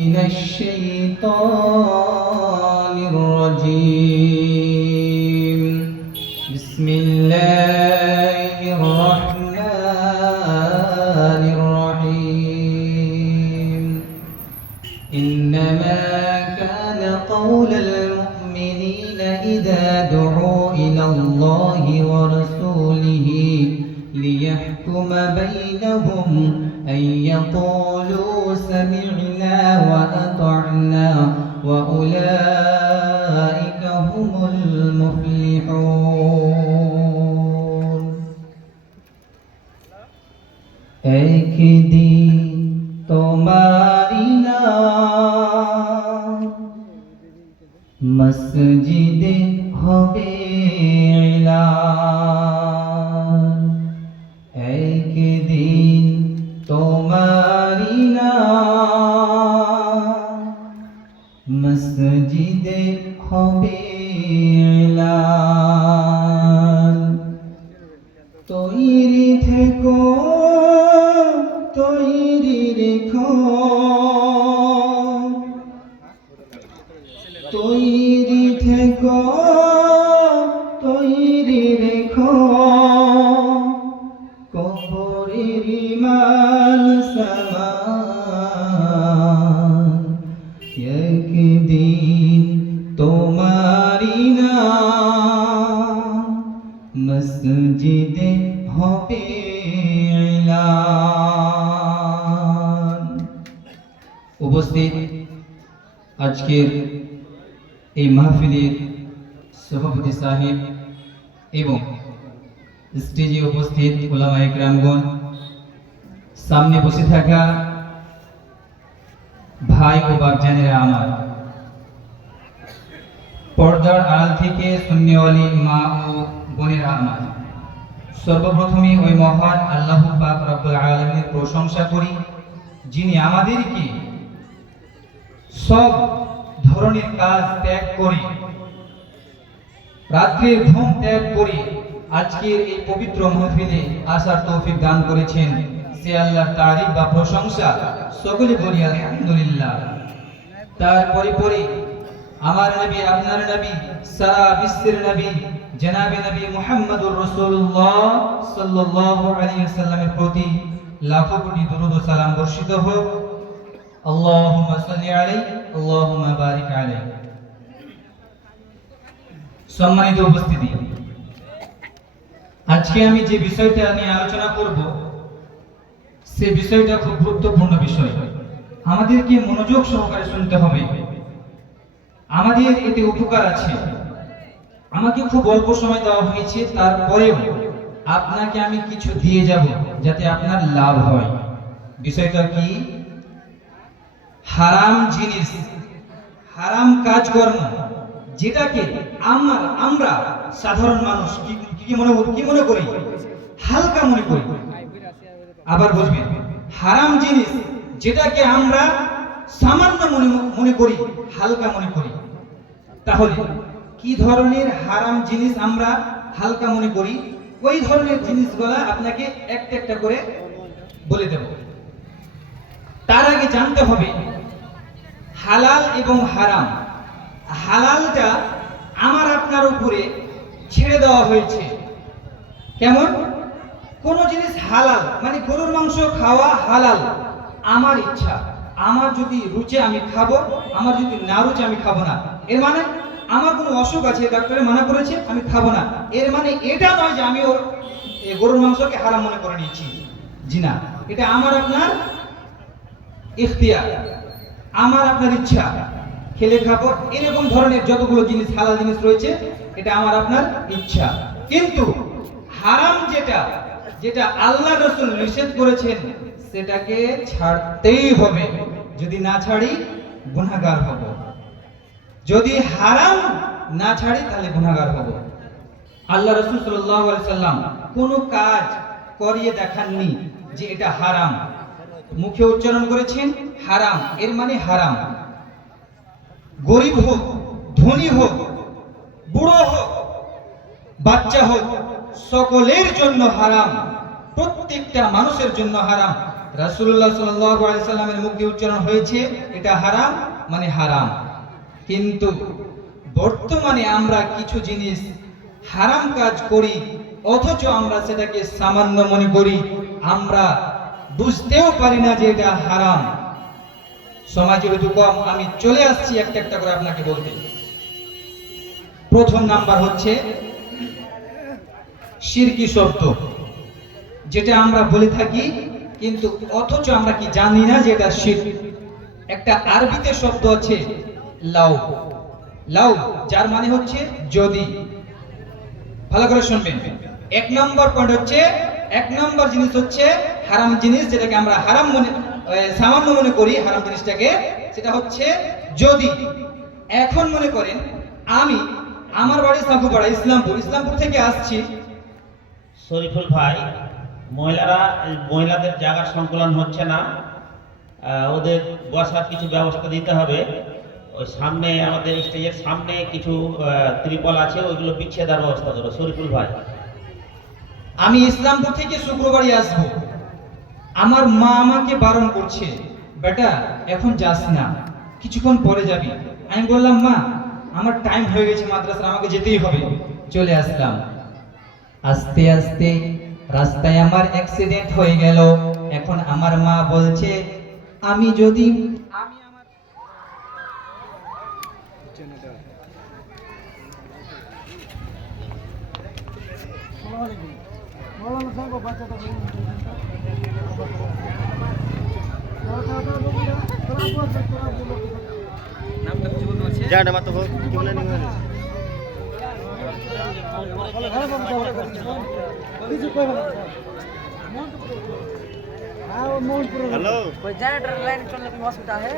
من الشيطان الرجيم. بسم الله الرحمن الرحيم. إنما كان قول المؤمنين إذا دعوا إلى الله ورسوله ليحكم بينهم أن يقولوا سمعنا وأطعنا وأولئك هم المفلحون. एक दिन तुम्हारी नाम मस्जिदे হবে এলান। एक दिन तुम्हारी नाम मस्जिदे হবে এলান। তৈরি থেকো তৈরি রেখো তৈরি থেকো তৈরি রেখো কবরের ইমান সামান। একদিন তোমারি নাম মসজিদে হবে এলান। উপস্থিত আজকের এই মাহফিলের সভাপতি সাহেব এবং স্টেজে উপস্থিত উলামায়ে কেরামগণ, সামনে বসে থাকা ভাই ও বাপজানেরা আমার, পর্দার আড়াল থেকে সুন্নিওয়ালি মা ও বোনেরা আমার, সর্বপ্রথমে ওই মহান আল্লাহ পাক রব্বুল আলামিনের প্রশংসা করি, যিনি আমাদেরকে সব ধরনের কাজ ত্যাগ করে, রাত্রির ঘুম ত্যাগ করে আজকের এই পবিত্র মাহফিলে আসার তৌফিক দান করেছেন। সে আল্লাহর তারিফ বা প্রশংসা সকলে বলি আলহামদুলিল্লাহ। তারপরে পরে আমার নবী, আপনার নবী, সারা বিশ্বের নবী জনাবে নবী মুহাম্মদুর রাসূলুল্লাহ সাল্লাল্লাহু আলাইহি ওয়াসাল্লামের প্রতি লাখো কোটি দরুদ ও সালাম বর্ষিত হোক। আল্লাহুম্মা সাল্লি আলাইহি আল্লাহুম্মা বারিক আলাইহি। সম্মানিত উপস্থিতি, আজকে আমি যে বিষয়টা নিয়ে আলোচনা করব সে বিষয়টা খুব গুরুত্বপূর্ণ বিষয়। আমাদেরকে মনোযোগ সহকারে শুনতে হবে। আমাদের এতে উপকার আছে। আমাকে খুব অল্প সময় দেওয়া হয়েছে, তারপরেও আপনাকে আমি কিছু দিয়ে যাব যাতে আপনার লাভ হয়। বিষয়টা কি? হারাম জিনিস, হারাম কাজকর্ম, যেটাকে আমরা সাধারণ মানুষ কি মনে করি? হালকা মনে করি। আবার বুঝবেন, হারাম জিনিস যেটাকে আমরা সামান্য মনে করি, হালকা মনে করি। তাহলে কি ধরনের হারাম জিনিস আমরা হালকা মনে করি, ওই ধরনের জিনিসগুলো আপনাকে একটা একটা করে বলে দেব। তার আগে জানতে হবে হালাল এবং হারাম। হালালটা আমার আপনার উপরে ছেড়ে দেওয়া হয়েছে। কেমন? কোন জিনিস হালাল মানে গরুর মাংস খাওয়া হালাল, আমার ইচ্ছা, আমার যদি রুচে আমি খাবো, আমার যদি না রুচে আমি খাবো না। এর মানে আমার কোনো অসুখ আছে, ডাক্তারে মানা করেছে, আমি খাবো না। এর মানে এটা নয় যে আমি ওর গরুর মাংসকে হারাম মনে করে নিয়েছি। জি না, এটা আমার আপনার ইখতিয়ার, আমার আপনার ইচ্ছা, খেলে খাবো। এরকম ধরনের যতগুলো জিনিস হালাল জিনিস রয়েছে, এটা আমার আপনার ইচ্ছা। কিন্তু হারাম যেটা আল্লাহ রাসূল নিষেধ করেছেন, সেটাকে ছাড়তেই হবে। যদি না ছাড়ি গুনাহগার হব। যদি হারাম না ছাড়ি তাহলে গুনাহগার হব। আল্লাহ রাসূল সাল্লাল্লাহু আলাইহি সাল্লাম কোনো কাজ করিয়ে দেখাননি যে এটা হারাম। মুখে উচ্চারণ করেছেন হারাম, এর মানে হারাম। গরিব হোক, ধনী হোক, বুড়ো হোক, বাচ্চা হোক, সকলের জন্য হারাম, প্রত্যেকটা মানুষের জন্য হারাম। রাসূলুল্লাহ সাল্লাল্লাহু আলাইহি সাল্লামের মুখ দিয়ে উচ্চারণ হয়েছে এটা হারাম মানে হারাম। কিন্তু বর্তমানে আমরা কিছু জিনিস হারাম কাজ করি, অথচ আমরা সেটাকে সামান্য মনে করি, আমরা বুঝতেও পারি না যে এটা হারাম। সময় যেহেতু কম, আমি চলে আসছি একটা একটা করে আপনাকে বলতে। প্রথম নাম্বার হচ্ছে শিরকি শব্দ, যেটা আমরা বলে থাকি কিন্তু অথচ আমরা কি জানি না যে এটা শিরক। একটা আরবিতে শব্দ আছে লাউ, লাউ যার মানে হচ্ছে যদি। ভালো করে শুনবেন। এক নম্বর পয়েন্ট হচ্ছে, এক নম্বর জিনিস হচ্ছে হারাম জিনিস, যেটাকে আমরা হারাম মনে সামান্য মনে করি হারাম জিনিসটাকে, সেটা হচ্ছে যদি। এখন মনে করেন আমি, আমার বাড়ি সাকুপাড়া ইসলামপুর, ইসলামপুর থেকে আসছি। শরীফুল ভাই, মহিলাদের জায়গার সংকুলন হচ্ছে না, ওদের বসার কিছু ব্যবস্থা দিতে হবে। ওই সামনে আমাদের স্টেজের সামনে কিছু ত্রিপল আছে, ওইগুলো বিছিয়ে দেওয়ার ব্যবস্থা করো শরীফুল ভাই। আমি ইসলামপুর থেকে শুক্রবারই আসবো। আমার মা আমাকে বারণ করছে, বেটা এখন যাস না, কিছুক্ষণ পরে যাবি। আমি বললাম মা আমার টাইম হয়ে গেছে মাদ্রাসার, আমাকে যেতেই হবে। চলে আসলাম। আস্তে আস্তে রাস্তায় আমার অ্যাক্সিডেন্ট হয়ে গেল। এখন আমার মা বলছে আমি যদি Jangan mata ho, gimana nih? Halo. कोई जनरेटर लाइन चलने की हॉस्पिटल है।